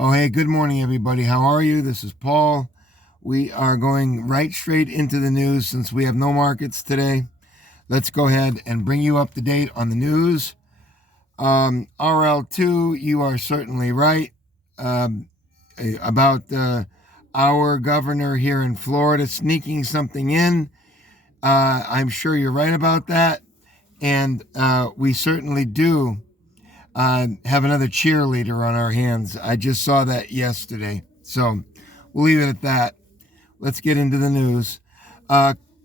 Oh, hey, good morning, everybody. How are you? This is Paul. We are going right straight into the news since we have no markets today. Let's go ahead and bring you up to date on the news. RL2, you are certainly right about our governor here in Florida sneaking something in. I'm sure you're right about that. And we certainly do have another cheerleader on our hands. I just saw that yesterday. So we'll leave it at that. Let's get into the news.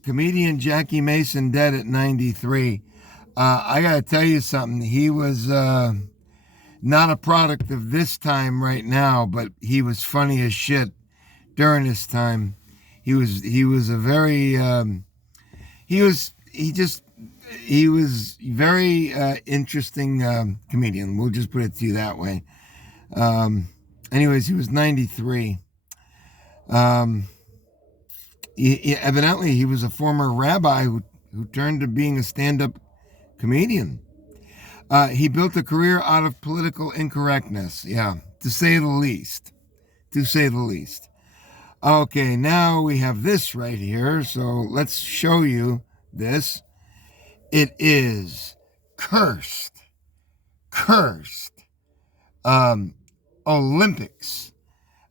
Comedian Jackie Mason dead at 93. I got to tell you something. He was not a product of this time right now, but he was funny as shit during his time. He was a very he was very interesting comedian. We'll just put it to you that way. Anyways, he was 93. Evidently, he was a former rabbi who turned to being a stand-up comedian. He built a career out of political incorrectness. Yeah, to say the least. To say the least. Okay, now we have this right here. So let's show you this. It is cursed Olympics.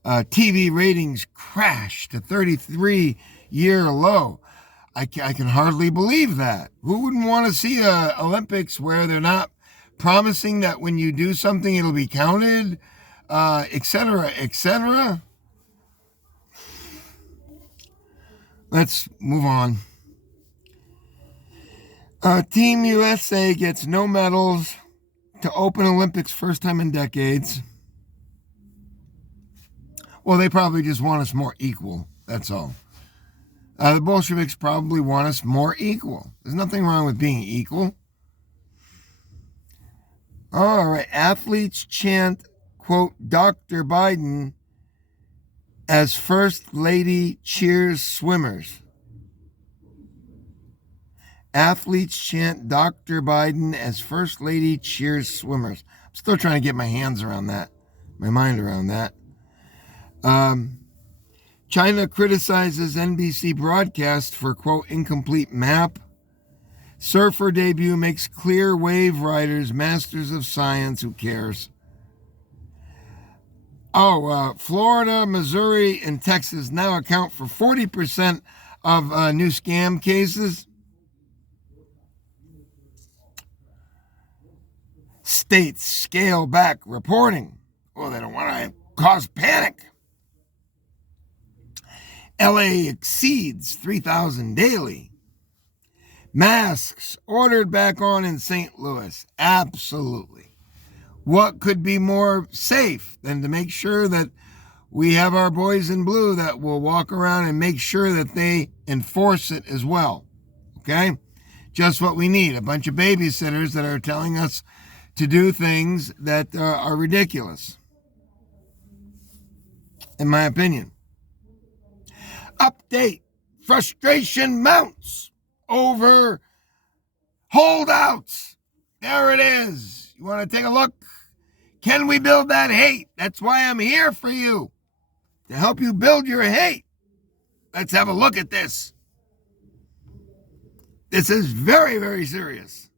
TV ratings crashed to 33-year low. I can hardly believe that. Who wouldn't want to see a Olympics where they're not promising that when you do something it'll be counted, etc., etc.? Let's move on. Team USA gets no medals to open Olympics first time in decades. Well, they probably just want us more equal. That's all. The Bolsheviks probably want us more equal. There's nothing wrong with being equal. All right. Athletes chant, quote, Dr. Biden as First Lady cheers swimmers. Athletes chant Dr. Biden as First Lady cheers swimmers. I'm still trying to get my hands around that, my mind around that. China criticizes NBC broadcast for, quote, incomplete map. Surfer debut makes clear wave riders masters of science. Who cares? Florida, Missouri, and Texas now account for 40% of new scam cases. States scale back reporting. Well, they don't want to cause panic. LA exceeds 3,000 daily. Masks ordered back on in St. Louis. Absolutely. What could be more safe than to make sure that we have our boys in blue that will walk around and make sure that they enforce it as well? Okay? Just what we need. A bunch of babysitters that are telling us to do things that are ridiculous, in my opinion. Update. Frustration mounts over holdouts. There it is. You want to take a look? Can we build that hate? That's why I'm here for you, to help you build your hate. Let's have a look at this. This is very, very serious.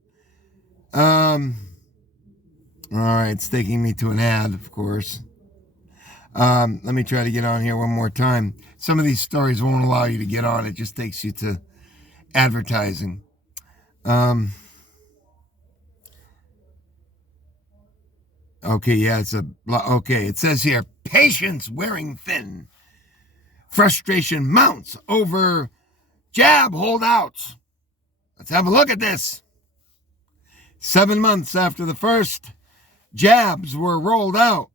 All right, it's taking me to an ad, of course. Let me try to get on here one more time. Some of these stories won't allow you to get on. It just takes you to advertising. Okay, yeah, it says here, patience wearing thin. Frustration mounts over jab holdouts. Let's have a look at this. 7 months after the first jabs were rolled out,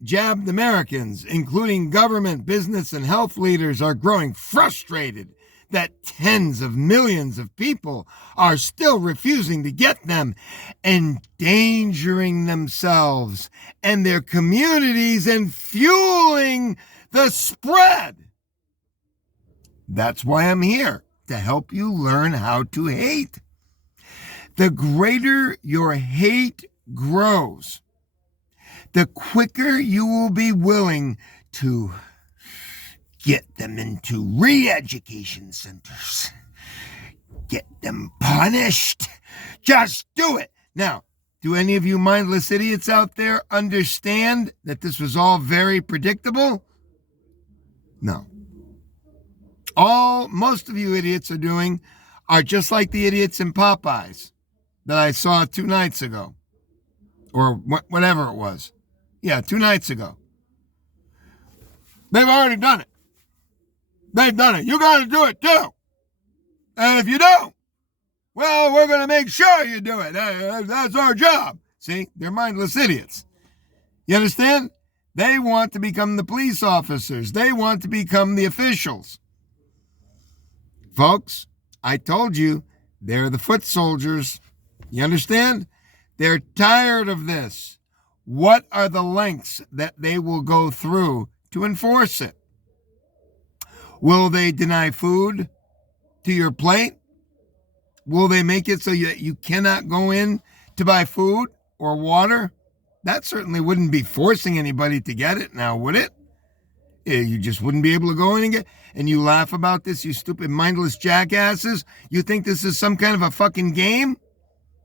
jabbed Americans, including government, business, and health leaders, are growing frustrated that tens of millions of people are still refusing to get them, endangering themselves and their communities and fueling the spread. That's why I'm here, to help you learn how to hate. The greater your hate grows, the quicker you will be willing to get them into re-education centers. Get them punished. Just do it. Now, do any of you mindless idiots out there understand that this was all very predictable? No. All most of you idiots are doing are just like the idiots in Popeyes that I saw 2 nights ago. Or whatever it was. Yeah, 2 nights ago. They've already done it. They've done it. You got to do it too. And if you don't, well, we're going to make sure you do it. That's our job. See, they're mindless idiots. You understand? They want to become the police officers. They want to become the officials. Folks, I told you, they're the foot soldiers. You understand? They're tired of this. What are the lengths that they will go through to enforce it? Will they deny food to your plate? Will they make it so you cannot go in to buy food or water? That certainly wouldn't be forcing anybody to get it now, would it? You just wouldn't be able to go in and get. And you laugh about this, you stupid mindless jackasses. You think this is some kind of a fucking game?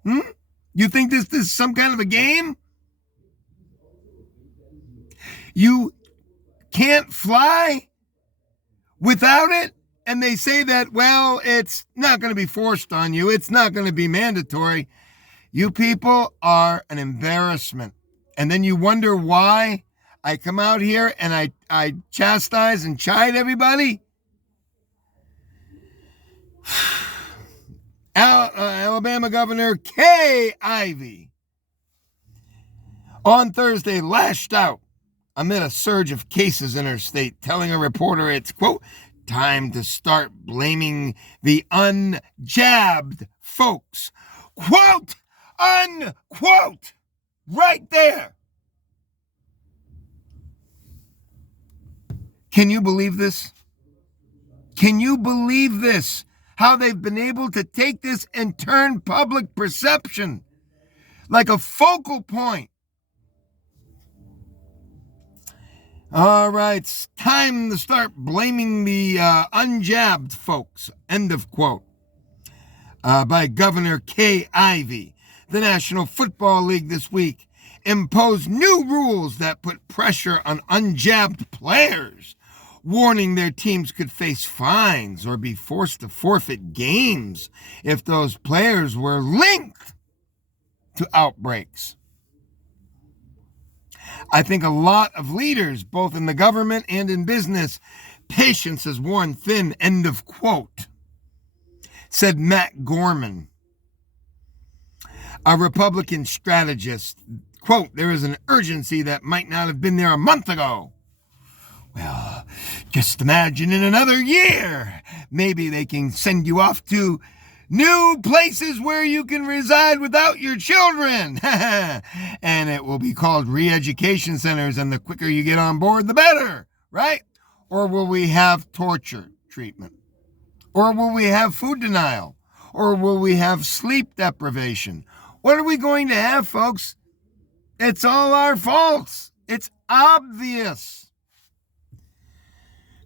You think this is some kind of a game? You can't fly without it? And they say that, well, it's not going to be forced on you. It's not going to be mandatory. You people are an embarrassment. And then you wonder why I come out here and I chastise and chide everybody. Alabama Governor Kay Ivey on Thursday lashed out amid a surge of cases in her state, telling a reporter it's, quote, time to start blaming the unjabbed folks. Quote, unquote, right there. Can you believe this? Can you believe this? How they've been able to take this and turn public perception like a focal point. All right, it's time to start blaming the unjabbed folks. End of quote. By Governor Kay Ivey. The National Football League this week imposed new rules that put pressure on unjabbed players, warning their teams could face fines or be forced to forfeit games if those players were linked to outbreaks. I think a lot of leaders, both in the government and in business, patience is worn thin, end of quote, said Matt Gorman, a Republican strategist. Quote, there is an urgency that might not have been there a month ago. Well, just imagine in another year, maybe they can send you off to new places where you can reside without your children. And it will be called re-education centers, and the quicker you get on board, the better, right? Or will we have torture treatment? Or will we have food denial? Or will we have sleep deprivation? What are we going to have, folks? It's all our faults. It's obvious.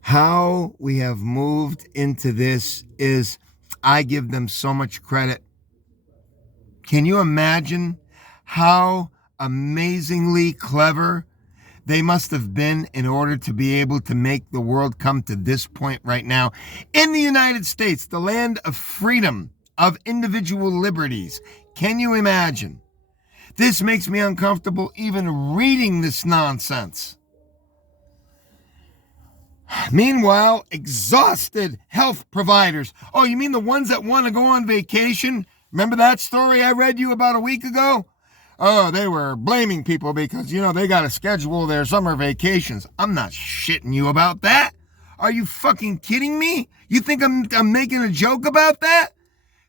How we have moved into this is, I give them so much credit. Can you imagine how amazingly clever they must have been in order to be able to make the world come to this point right now? In the United States, the land of freedom, of individual liberties. Can you imagine? This makes me uncomfortable even reading this nonsense. Meanwhile, exhausted health providers. Oh, you mean the ones that want to go on vacation? Remember that story I read you about a week ago? Oh, they were blaming people because, they got to schedule their summer vacations. I'm not shitting you about that. Are you fucking kidding me? You think I'm making a joke about that?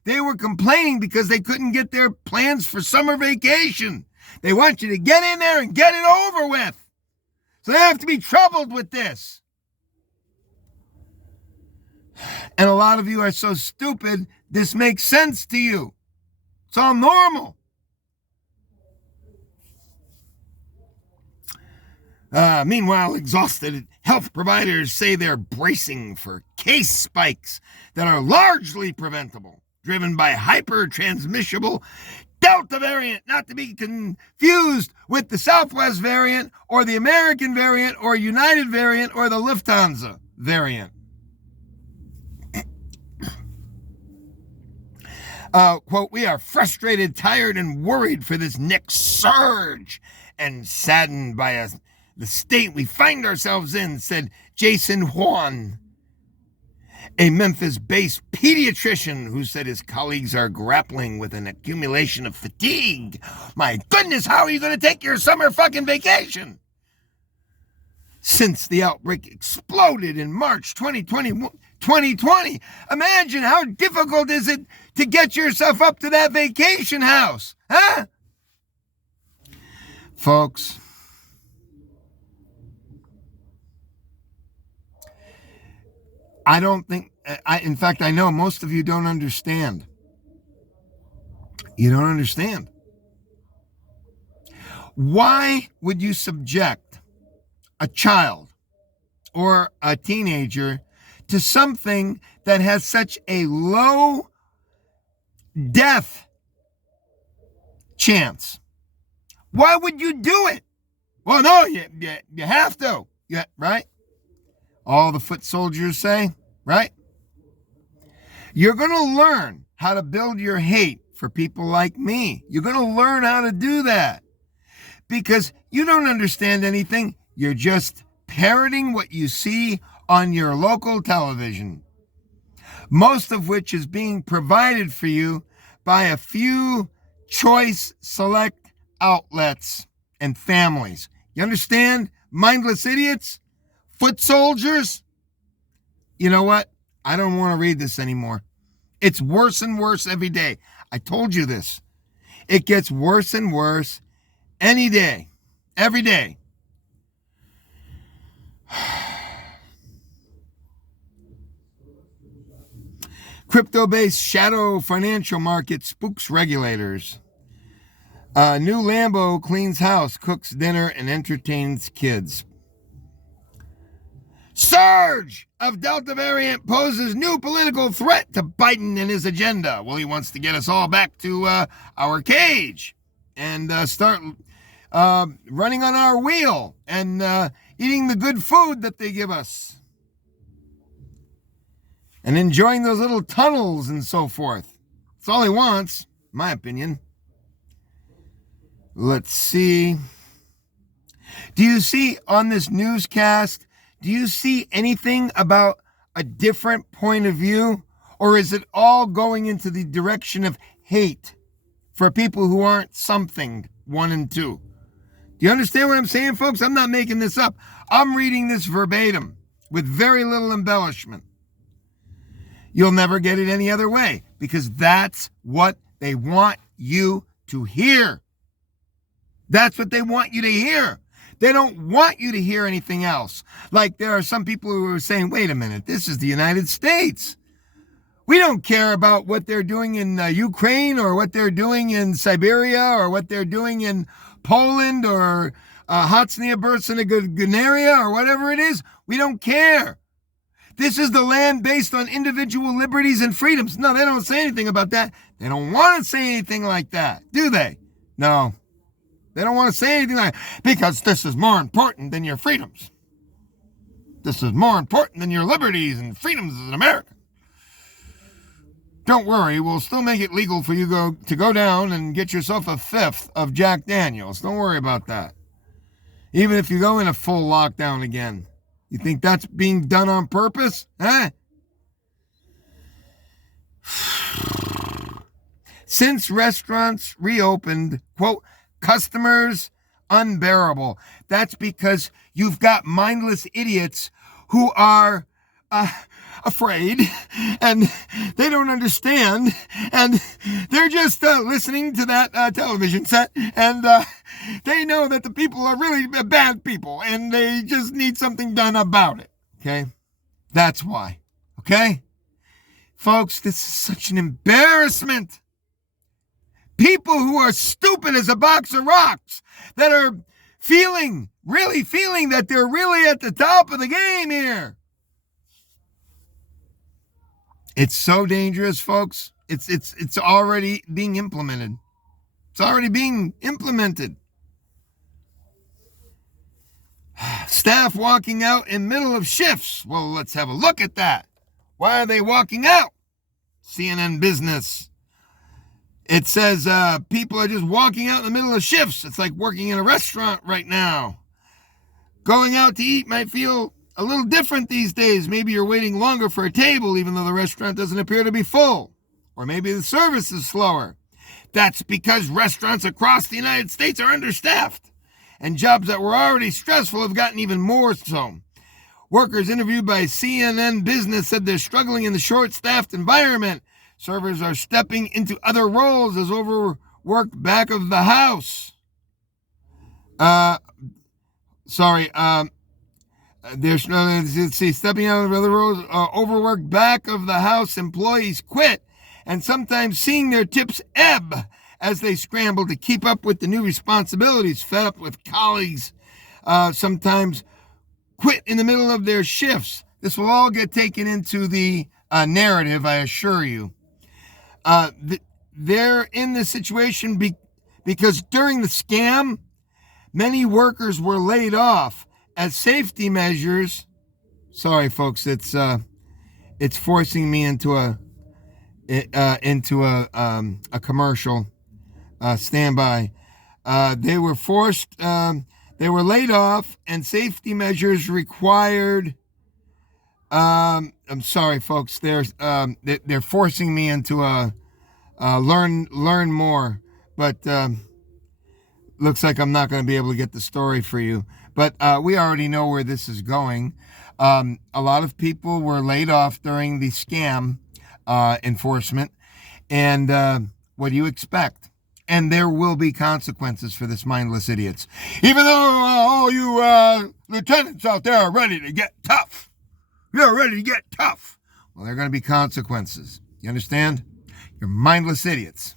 They were complaining because they couldn't get their plans for summer vacation. They want you to get in there and get it over with. So they have to be troubled with this. And a lot of you are so stupid, this makes sense to you. It's all normal. Meanwhile, exhausted health providers say they're bracing for case spikes that are largely preventable, driven by hyper-transmissible Delta variant, not to be confused with the Southwest variant or the American variant or United variant or the Lufthansa variant. Quote, we are frustrated, tired, and worried for this next surge and saddened by the state we find ourselves in, said Jason Juan, a Memphis-based pediatrician who said his colleagues are grappling with an accumulation of fatigue. My goodness, how are you going to take your summer fucking vacation? Since the outbreak exploded in March 2020, imagine how difficult is it to get yourself up to that vacation house, huh? Folks, I don't think, in fact, I know most of you don't understand. You don't understand. Why would you subject a child or a teenager to something that has such a low death chance? Why would you do it? Well, no, you have to, right? All the foot soldiers say, right? You're going to learn how to build your hate for people like me. You're going to learn how to do that because you don't understand anything. You're just parroting what you see on your local television, most of which is being provided for you by a few choice select outlets and families. You understand? Mindless idiots, foot soldiers. You know what? I don't want to read this anymore. It's worse and worse every day. I told you this. It gets worse and worse any day, every day. Crypto-based shadow financial market spooks regulators. New Lambo cleans house, cooks dinner, and entertains kids. Surge of Delta variant poses new political threat to Biden and his agenda. Well, he wants to get us all back to our cage and start running on our wheel and eating the good food that they give us and enjoying those little tunnels and so forth. That's all he wants, in my opinion. Let's see. Do you see on this newscast, do you see anything about a different point of view? Or is it all going into the direction of hate for people who aren't something, 1 and 2? Do you understand what I'm saying, folks? I'm not making this up. I'm reading this verbatim with very little embellishment. You'll never get it any other way because that's what they want you to hear. That's what they want you to hear. They don't want you to hear anything else. Like there are some people who are saying, wait a minute, this is the United States. We don't care about what they're doing in Ukraine or what they're doing in Siberia or what they're doing in Poland or Bosnia-Herzegovina or whatever it is. We don't care. This is the land based on individual liberties and freedoms. No, they don't say anything about that. They don't want to say anything like that, do they? No. They don't want to say anything like that because this is more important than your freedoms. This is more important than your liberties and freedoms as an American. Don't worry, we'll still make it legal for you to go down and get yourself a fifth of Jack Daniels. Don't worry about that. Even if you go in a full lockdown again. You think that's being done on purpose? Huh? Since restaurants reopened, quote, customers unbearable. That's because you've got mindless idiots who are afraid and they don't understand and they're just listening to that television set and they know that the people are really bad people and they just need something done about it. Okay? That's why. Okay? Folks, this is such an embarrassment. People who are stupid as a box of rocks, that are really feeling that they're really at the top of the game here. It's so dangerous, folks. It's already being implemented. It's already being implemented. Staff walking out in middle of shifts. Well, let's have a look at that. Why are they walking out? CNN Business. It says people are just walking out in the middle of shifts. It's like working in a restaurant right now. Going out to eat might feel a little different these days. Maybe you're waiting longer for a table even though the restaurant doesn't appear to be full. Or maybe the service is slower. That's because restaurants across the United States are understaffed. And jobs that were already stressful have gotten even more so. Workers interviewed by CNN Business said they're struggling in the short-staffed environment. Servers are stepping into other roles as overworked back of the house. Stepping out of other roles, overworked back of the house employees quit, and sometimes seeing their tips ebb as they scramble to keep up with the new responsibilities. Fed up with colleagues, sometimes quit in the middle of their shifts. This will all get taken into the narrative, I assure you. They're in this situation because during the scam, many workers were laid off as safety measures. Sorry, folks, it's forcing me into a commercial. Stand by. They were forced. They were laid off, and safety measures required. I'm sorry, folks. They're forcing me into a learn more, but looks like I'm not going to be able to get the story for you. But we already know where this is going. A lot of people were laid off during the scam enforcement, and what do you expect? And there will be consequences for this mindless idiots. Even though all you lieutenants out there are ready to get tough. You're ready to get tough. Well, there are going to be consequences. You understand? You're mindless idiots.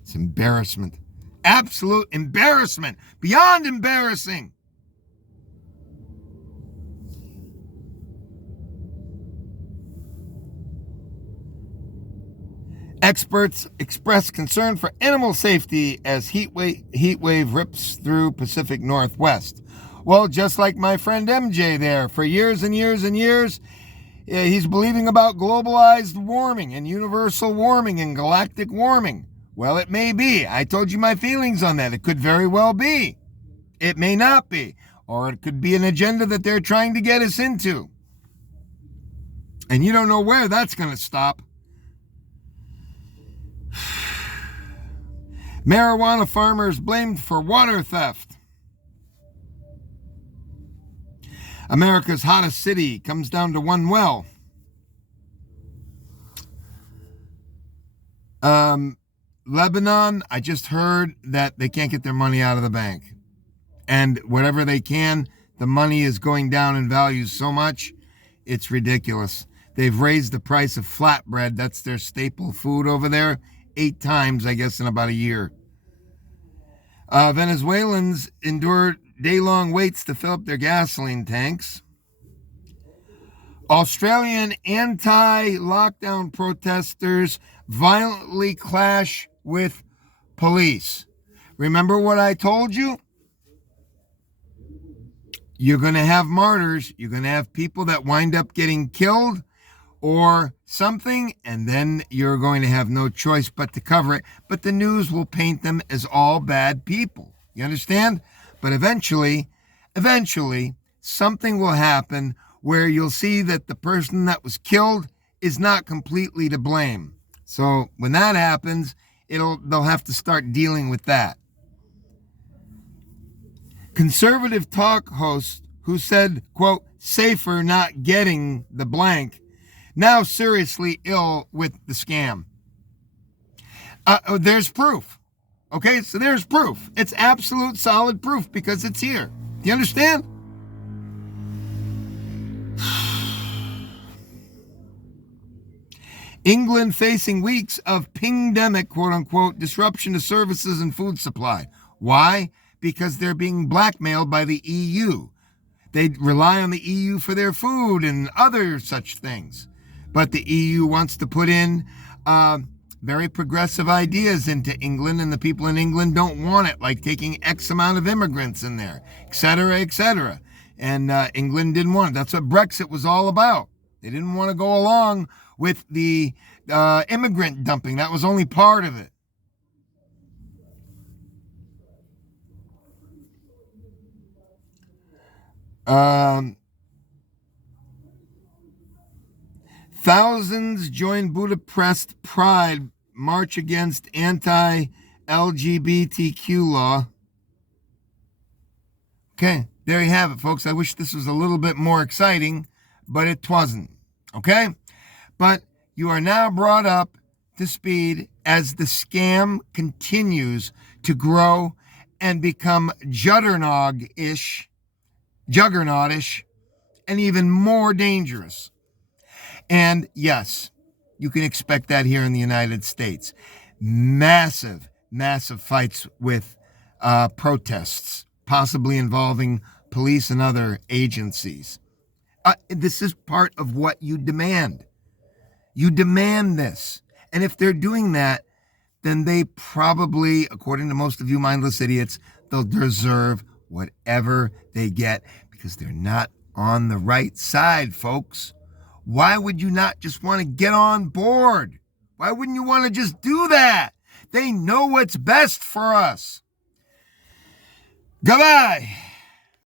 It's embarrassment. Absolute embarrassment. Beyond embarrassing. Experts express concern for animal safety as heat wave rips through Pacific Northwest. Well, just like my friend MJ there, for years and years and years, he's believing about globalized warming and universal warming and galactic warming. Well, it may be. I told you my feelings on that. It could very well be. It may not be. Or it could be an agenda that they're trying to get us into. And you don't know where that's going to stop. Marijuana farmers blamed for water theft. America's hottest city comes down to one well. Lebanon, I just heard that they can't get their money out of the bank. And whatever they can, the money is going down in value so much, it's ridiculous. They've raised the price of flatbread, that's their staple food over there, 8 times, I guess, in about a year. Venezuelans endured day-long waits to fill up their gasoline tanks. Australian anti-lockdown protesters violently clash with police. Remember what I told you? You're going to have martyrs. You're going to have people that wind up getting killed or something, and then you're going to have no choice but to cover it. But the news will paint them as all bad people. You understand? But eventually, something will happen where you'll see that the person that was killed is not completely to blame. So when that happens, they'll have to start dealing with that. Conservative talk host who said, quote, safer not getting the blank, now seriously ill with the scam. There's proof. Okay, so there's proof. It's absolute solid proof because it's here. Do you understand? England facing weeks of pingdemic, quote unquote, disruption to services and food supply. Why? Because they're being blackmailed by the EU. They rely on the EU for their food and other such things. But the EU wants to put in very progressive ideas into England, and the people in England don't want it, like taking X amount of immigrants in there, et cetera, et cetera. And England didn't want it. That's what Brexit was all about. They didn't want to go along with the immigrant dumping. That was only part of it. Thousands joined Budapest Pride march against anti-LGBTQ law. Okay, there you have it, folks. I wish this was a little bit more exciting, but it wasn't. Okay? But you are now brought up to speed as the scam continues to grow and become juggernaut-ish, and even more dangerous. And yes, you can expect that here in the United States. Massive fights with protests, possibly involving police and other agencies. This is part of what you demand. You demand this. And if they're doing that, then they probably, according to most of you mindless idiots, they'll deserve whatever they get because they're not on the right side, folks. Why would you not just want to get on board? Why wouldn't you want to just do that? They know what's best for us. Goodbye.